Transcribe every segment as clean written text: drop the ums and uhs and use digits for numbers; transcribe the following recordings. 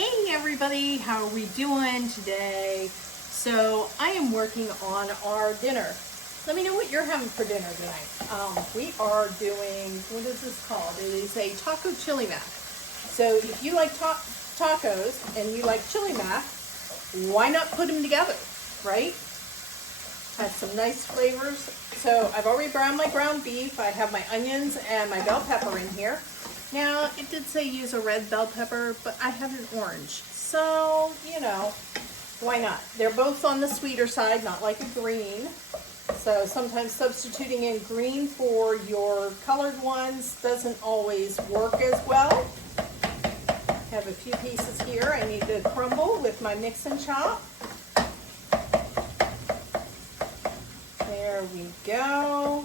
Hey everybody, how are we doing today? So I am working on our dinner. Let me know what you're having for dinner tonight. We are doing, what is this called? It is a taco chili mac. So if you like tacos and you like chili mac, why not put them together, right? Has some nice flavors. So I've already browned my ground beef. I have my onions and my bell pepper in here. Now, it did say use a red bell pepper, but I have an orange. So, you know, why not? They're both on the sweeter side, not like a green. So sometimes substituting in green for your colored ones doesn't always work as well. I have a few pieces here I need to crumble with my mix and chop. There we go.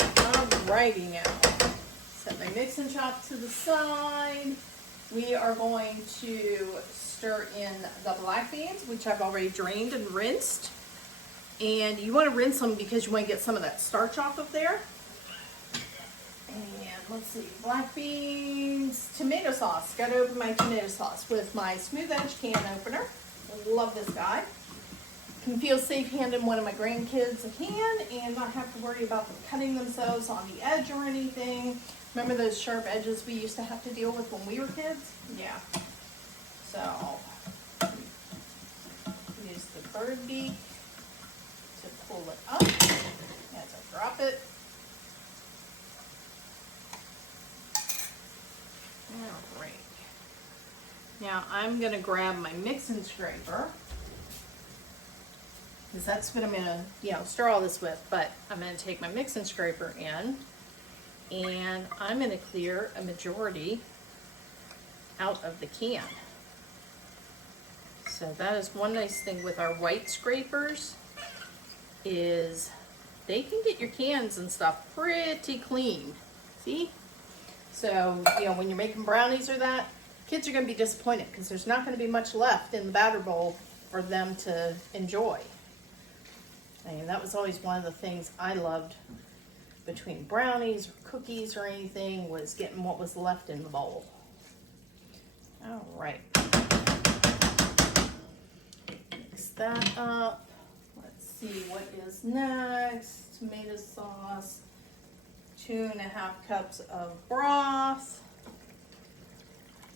Alrighty now. Set my mix and chop to the side. We are going to stir in the black beans, which I've already drained and rinsed. And you want to rinse them because you want to get some of that starch off of there. And let's see, black beans, tomato sauce. Got to open my tomato sauce with my Smooth Edge can opener. I love this guy. Can feel safe handing one of my grandkids a can and not have to worry about them cutting themselves on the edge or anything. Remember those sharp edges we used to have to deal with when we were kids? Yeah. So, use the bird beak to pull it up as I drop it. All right. Now I'm going to grab my mixing scraper, because that's what I'm going to, stir all this with. But I'm going to take my mixing scraper in, and I'm going to clear a majority out of the can. So that is one nice thing with our white scrapers, is they can get your cans and stuff pretty clean. See? So, when you're making brownies or that, kids are going to be disappointed because there's not going to be much left in the batter bowl for them to enjoy. I mean, that was always one of the things I loved between brownies or cookies or anything, was getting what was left in the bowl. All right. Mix that up. Let's see what is next. Tomato sauce, 2.5 cups of broth.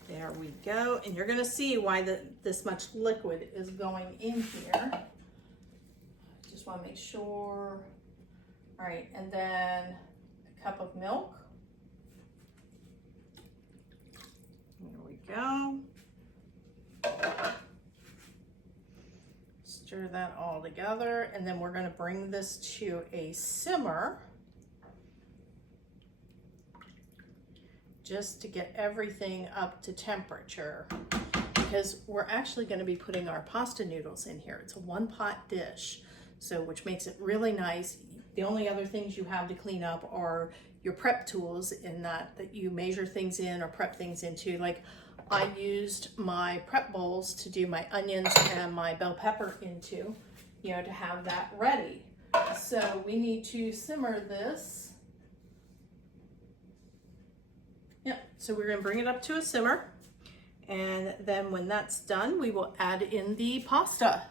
There we go. And you're going to see why this much liquid is going in here. Just want to make sure. All right, and then a cup of milk. There we go. Stir that all together, and then we're going to bring this to a simmer just to get everything up to temperature, because we're actually going to be putting our pasta noodles in here. It's a one-pot dish, so which makes it really nice. The only other things you have to clean up are your prep tools, in that you measure things in or prep things into. Like I used my prep bowls to do my onions and my bell pepper into, to have that ready. So we need to simmer this. Yep, so we're going to bring it up to a simmer, and then when that's done, we will add in the pasta.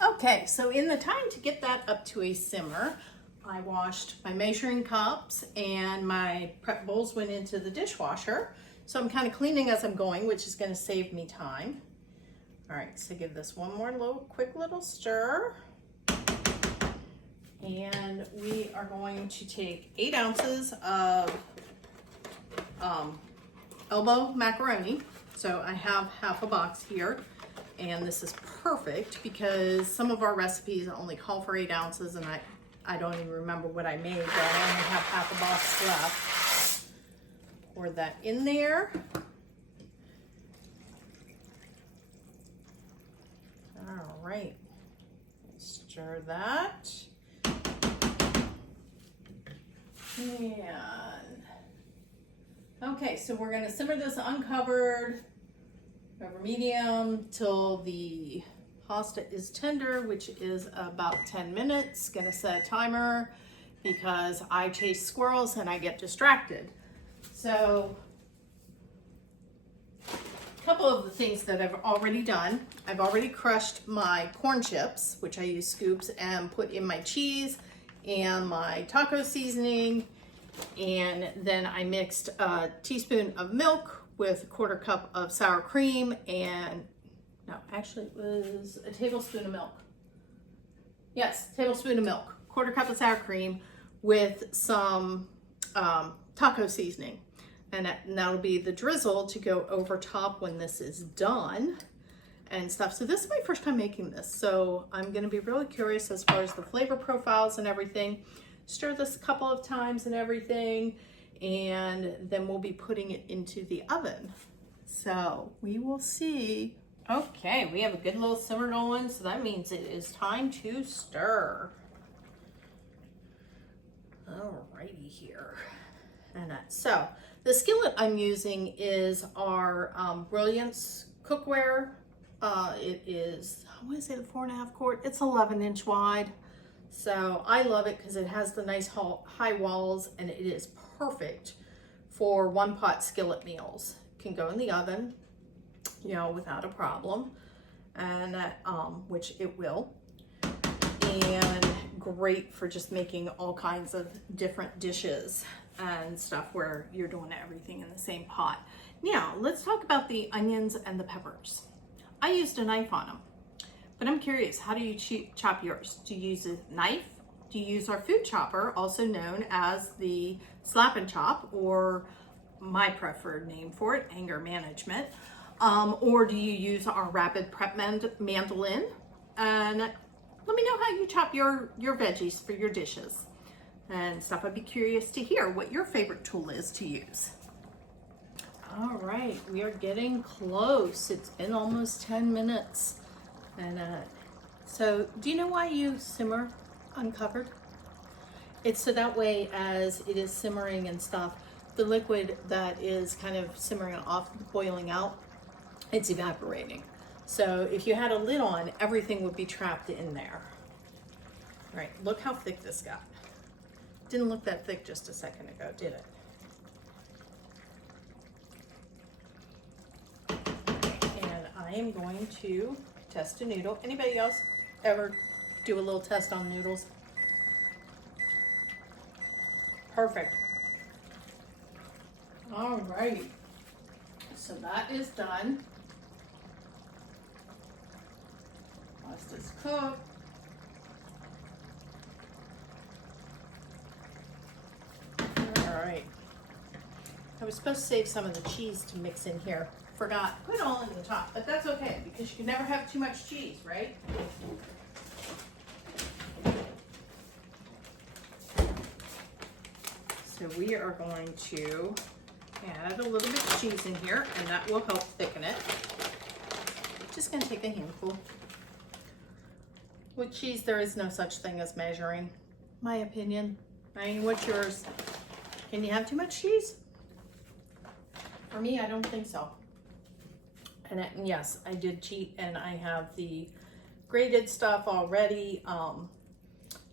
Okay, so in the time to get that up to a simmer, I washed my measuring cups and my prep bowls went into the dishwasher. So I'm kind of cleaning as I'm going, which is going to save me time. All right, so give this one more quick little stir. And we are going to take 8 ounces of elbow macaroni. So I have half a box here. And this is perfect because some of our recipes only call for 8 ounces, and I don't even remember what I made, but I only have half a box left. Pour that in there. All right. Stir that. And okay, so we're going to simmer this uncovered over medium till the pasta is tender, which is about 10 minutes. Gonna set a timer because I chase squirrels and I get distracted. So couple of the things that I've already done. I've already crushed my corn chips, which I use scoops, and put in my cheese and my taco seasoning. And then I mixed a teaspoon of milk with a 1/4 cup of sour cream, and no, actually it was a tablespoon of milk. Yes, tablespoon of milk, 1/4 cup of sour cream with some taco seasoning. And that'll be the drizzle to go over top when this is done and stuff. So this is my first time making this, so I'm gonna be really curious as far as the flavor profiles and everything. Stir this a couple of times and everything, and then we'll be putting it into the oven. So we will see. Okay, we have a good little simmer going, so that means it is time to stir. Alrighty here. And so the skillet I'm using is our Brilliance cookware. It is, I want to say the 4.5 quart. It's 11-inch wide. So I love it because it has the nice high walls, and it is perfect for one-pot skillet meals. Can go in the oven, you know, without a problem, and which it will. And great for just making all kinds of different dishes and stuff where you're doing everything in the same pot. Now, let's talk about the onions and the peppers. I used a knife on them, but I'm curious, how do you chop yours? Do you use a knife? Do you use our food chopper, also known as the Slap and Chop, or my preferred name for it, anger management? Or do you use our rapid prep mandolin? And let me know how you chop your veggies for your dishes and stuff. I'd be curious to hear what your favorite tool is to use. All right, we are getting close. It's been almost 10 minutes. And so do you know why you simmer uncovered? It's so that way as it is simmering and stuff, the liquid that is kind of simmering off, boiling out, it's evaporating. So if you had a lid on, everything would be trapped in there. All right, look how thick this got. Didn't look that thick just a second ago, did it? And I am going to test a noodle. Anybody else ever do a little test on noodles? Perfect. All right, so that is done. Once it's cooked, all right. I was supposed to save some of the cheese to mix in here. Forgot, put it all in the top, but that's okay because you can never have too much cheese, right? So we are going to add a little bit of cheese in here, and that will help thicken it. Just gonna take a handful. With cheese, there is no such thing as measuring, my opinion. I mean, what's yours? Can you have too much cheese? For me, I don't think so. And yes, I did cheat, and I have the grated stuff already.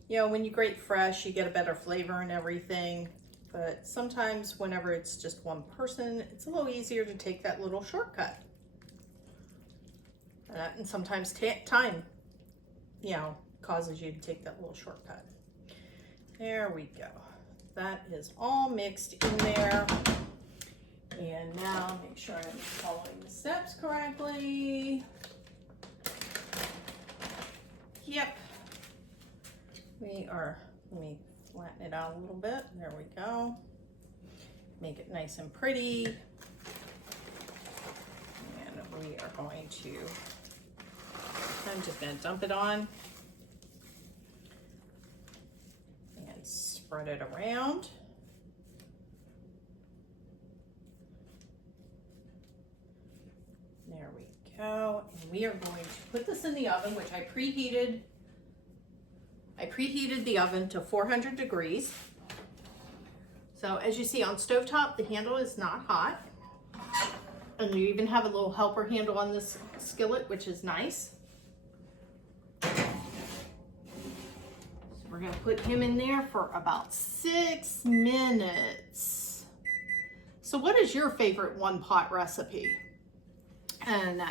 You know, when you grate fresh, you get a better flavor and everything. But sometimes whenever it's just one person, it's a little easier to take that little shortcut. And sometimes time, you know, causes you to take that little shortcut. There we go. That is all mixed in there. And now make sure I'm following the steps correctly. Yep. We are, let me flatten it out a little bit. There we go. Make it nice and pretty. And we are going to, I'm just going to dump it on and spread it around. There we go. And we are going to put this in the oven, which I preheated. I preheated the oven to 400 degrees. So as you see on stovetop, the handle is not hot. And you even have a little helper handle on this skillet, which is nice. So we're gonna put him in there for about 6 minutes. So what is your favorite one pot recipe? and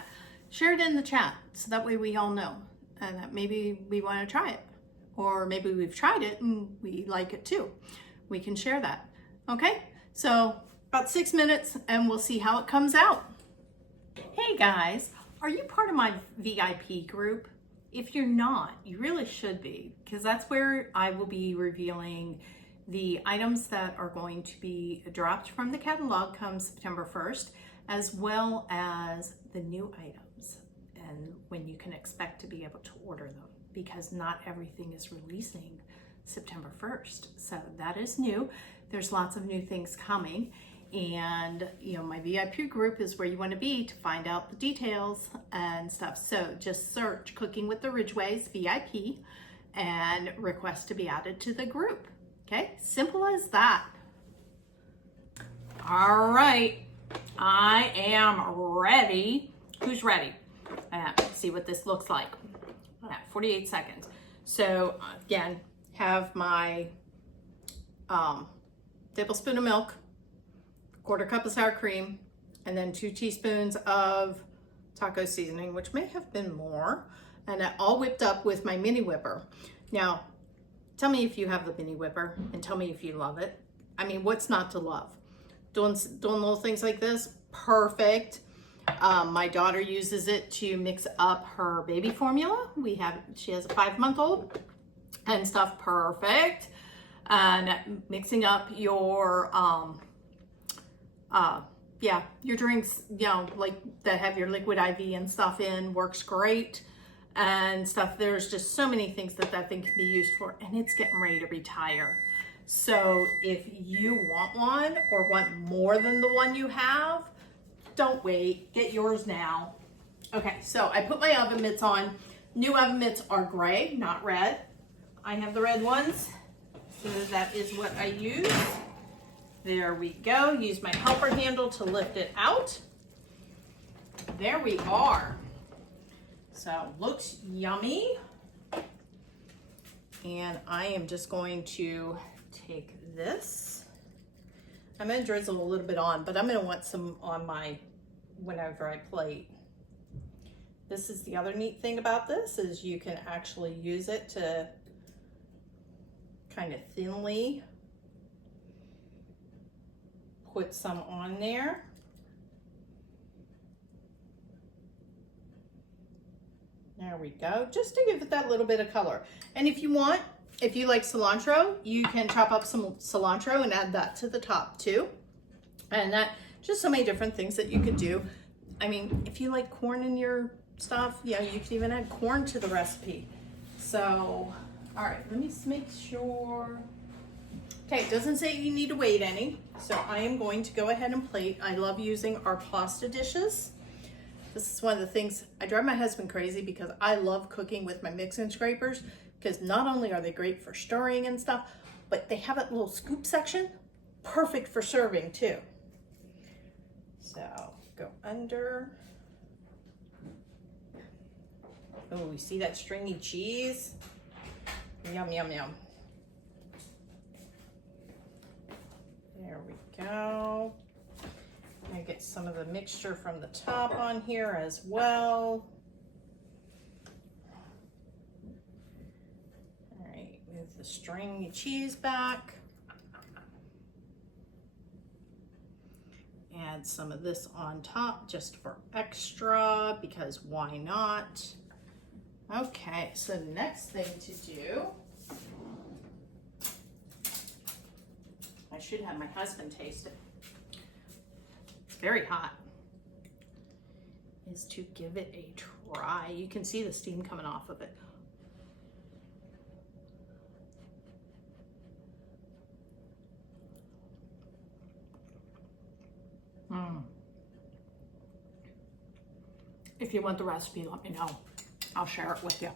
share it in the chat so that way we all know, and that maybe we want to try it, or maybe we've tried it and we like it too. We can share that. Okay, so about 6 minutes and we'll see how it comes out. Hey guys, are you part of my VIP group? If you're not, you really should be, because that's where I will be revealing the items that are going to be dropped from the catalog come September 1st, as well as the new items and when you can expect to be able to order them, because not everything is releasing September 1st. So that is new. There's lots of new things coming, and you know, my VIP group is where you want to be to find out the details and stuff. So just search Cooking with the Ridgways VIP and request to be added to the group. Okay, simple as that. All right, I am ready. Who's ready? See what this looks like. 48 seconds. So again, have my tablespoon of milk, 1/4 cup of sour cream, and then 2 teaspoons of taco seasoning, which may have been more, and that all whipped up with my mini whipper. Now, tell me if you have the mini whipper, and tell me if you love it. I mean, what's not to love? Doing little things like this, perfect. My daughter uses it to mix up her baby formula. She has a 5-month-old and stuff, perfect. And mixing up your your drinks, you know, like that have your liquid IV and stuff in, works great and stuff. There's just so many things that thing can be used for, and it's getting ready to retire. So if you want one or want more than the one you have, don't wait, get yours now. Okay, so I put my oven mitts on. New oven mitts are gray, not red. I have the red ones, so that is what I use. There we go. Use my helper handle to lift it out. There we are. So looks yummy. And I am just going to take this. I'm going to drizzle a little bit on, but I'm going to want some on my, whenever I plate. This is the other neat thing about this, is you can actually use it to kind of thinly put some on there. There we go, just to give it that little bit of color. And if you want, if you like cilantro, you can chop up some cilantro and add that to the top too. And that, just so many different things that you could do. I mean, if you like corn in your stuff, yeah, you can even add corn to the recipe. So, all right, let me make sure. Okay, it doesn't say you need to wait any, so I am going to go ahead and plate. I love using our pasta dishes. This is one of the things, I drive my husband crazy because I love cooking with my mixing scrapers, because not only are they great for stirring and stuff, but they have a little scoop section, perfect for serving too. So go under. Oh, we see that stringy cheese? Yum, yum, yum. There we go. I'm gonna get some of the mixture from the top on here as well. All right, move the stringy cheese back. Add some of this on top just for extra, because why not? Okay, so the next thing to do, I should have my husband taste it. It's very hot. Is to give it a try. You can see the steam coming off of it. If you want the recipe, let me know. I'll share it with you.